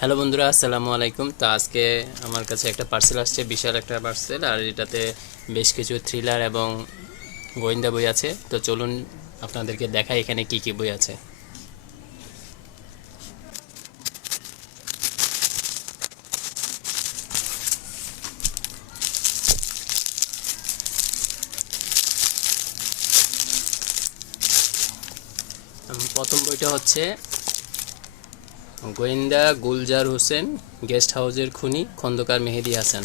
Hello বন্ধুরা, আসসালামু আলাইকুম। তো আজকে আমার কাছে একটা পার্সেল আসছে, বিশাল একটা পার্সেল আর এটাতে বেশ কিছু থ্রিলার এবং গোয়েন্দা বই আছে। তো চলুন আপনাদেরকে দেখাই এখানে কি কি বই আছে। প্রথম বইটা হচ্ছে গোয়েন্দা গুলজার হোসেন, গেস্ট হাউসের খুনি খন্দকার মেহেদি হাসান।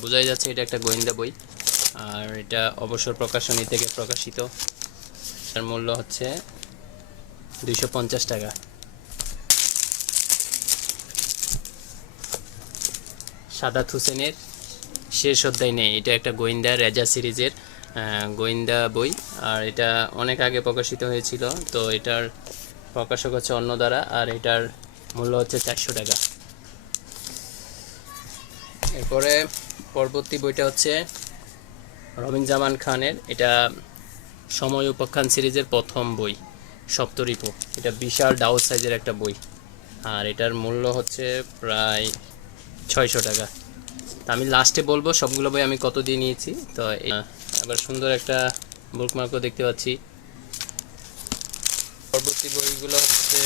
বোঝাই যাচ্ছে এটা একটা গোয়েন্দা বই। আর এটা অবসর প্রকাশনী থেকে প্রকাশিত। এর মূল্য হচ্ছে দুইশো পঞ্চাশ টাকা। সাদাত হোসেনের শেষ অধ্যায় নেই। এটা একটা গোয়েন্দা রেজা সিরিজের গোয়েন্দা বই। আর এটা অনেক আগে প্রকাশিত হয়েছিল, তো এটার প্রকাশক হচ্ছে অন্য দ্বারা আর এটার মূল্য হচ্ছে চারশো টাকা। এরপরে পরবর্তী বইটা হচ্ছে রবিন জামান খানের, এটা সময় উপাখ্যান সিরিজের প্রথম বই, সপ্তরিপু। এটা বিশাল ডাউট সাইজের একটা বই, আর এটার মূল্য হচ্ছে প্রায় ছয়শো টাকা। তা আমি লাস্টে বলব, সবগুলো বই আমি কত দিয়ে নিয়েছি, তো আবার সুন্দর একটা বুকমার্কও দেখতে পাচ্ছি। পরবর্তী বইগুলো হচ্ছে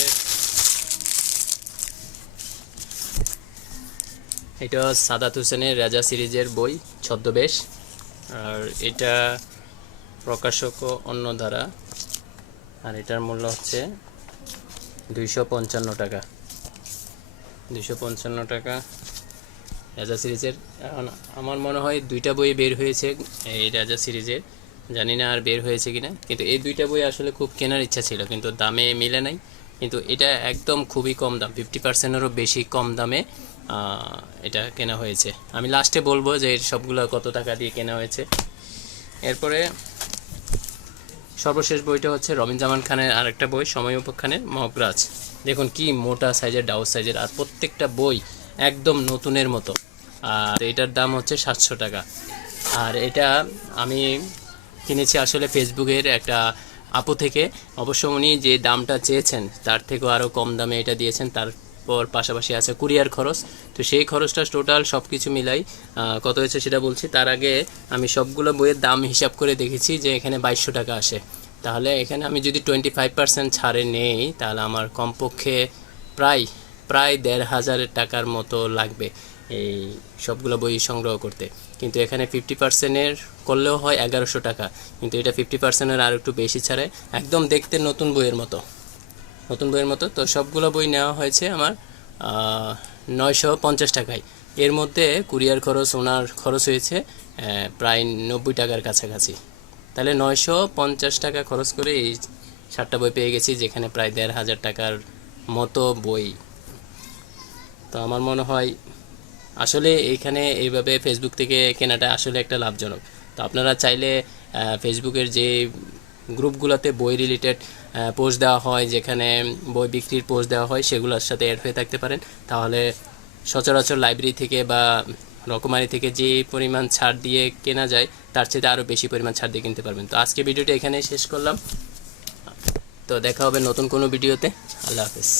এটা সাদাত হোসেনের রাজা সিরিজের বই, ছদ্মবেশ। আর এটা প্রকাশকও অন্য ধারা। আর এটার মূল্য হচ্ছে দুইশো পঞ্চান্ন টাকা। দুইশো পঞ্চান্ন টাকা রাজা সিরিজের আমার মনে হয় দুইটা বই বের হয়েছে এই রাজা সিরিজের। জানি না আর বের হয়েছে কিনা। কিন্তু এই দুইটা বই আসলে খুব কেনার ইচ্ছা ছিল, কিন্তু দামে মিলে নাই। কিন্তু এটা একদম খুবই কম দাম ফিফটি পার্সেন্টেরও বেশি কম দামে এটা কেনা হয়েছে। আমি লাস্টে বলব যে এর সবগুলো কত টাকা দিয়ে কেনা হয়েছে। এরপরে সর্বশেষ বইটা হচ্ছে রবিন জামান খানের আরেকটা বই, সময় উপখানের মহগ্রাজ দেখুন কি মোটা সাইজের, ডাউস সাইজের, আর প্রত্যেকটা বই একদম নতুনের মতো। আর এটার দাম হচ্ছে সাতশো টাকা। আর এটা আমি কিনেছি আসলে ফেসবুকের একটা আপু থেকে। অবশ্য উনি যে দামটা চেয়েছেন, তার থেকেও আরও কম দামে এটা দিয়েছেন। তারপর পাশাপাশি আছে কুরিয়ার খরচ। তো সেই খরচটা টোটাল সব কিছু মিলাই কত হয়েছে সেটা বলছি। তার আগে আমি সবগুলো বইয়ের দাম হিসাব করে দেখেছি যে এখানে বাইশশো টাকা আসে। তাহলে এখানে আমি যদি টোয়েন্টি ফাইভ পার্সেন্ট ছাড়ে নেই, তাহলে আমার কমপক্ষে প্রায় প্রায় দেড় হাজার টাকার মতো লাগবে। এই সবগুলো বই সংগ্রহ করতে। কিন্তু এখানে ফিফটি পার্সেন্টের করলেও হয় এগারোশো টাকা। কিন্তু এটা ফিফটি পার্সেন্টের আর একটু বেশি ছাড়ে, একদম দেখতে নতুন বইয়ের মতো। নতুন বইয়ের মতো। তো সবগুলো বই নেওয়া হয়েছে আমার নয়শো পঞ্চাশ টাকায়। এর মধ্যে কুরিয়ার খরচ, ওনার খরচ হয়েছে প্রায় নব্বই টাকার কাছাকাছি। তাহলে নয়শো পঞ্চাশ টাকা খরচ করে এই সাতটা বই পেয়ে গেছি, যেখানে প্রায় দেড় হাজার টাকার মতো বই। তো আমার মনে হয় আসলে এখানে এইভাবে ফেসবুক থেকে কেনাটা আসলে একটা লাভজনক। তো আপনারা চাইলে ফেসবুকের যে গ্রুপগুলোতে বই রিলেটেড পোস্ট দেওয়া হয়, যেখানে বই বিক্রির পোস্ট দেওয়া হয়, সেগুলোর সাথে অ্যাড হয়ে থাকতে পারেন। তাহলে সচরাচর লাইব্রেরি থেকে বা রকমারি থেকে যে পরিমাণ ছাড় দিয়ে কেনা যায়, তার চেয়ে আরও বেশি পরিমাণ ছাড় দিয়ে কিনতে পারবেন। তো আজকে ভিডিওটা এখানেই শেষ করলাম। তো দেখা হবে নতুন কোনো ভিডিওতে। আল্লাহ হাফেজ।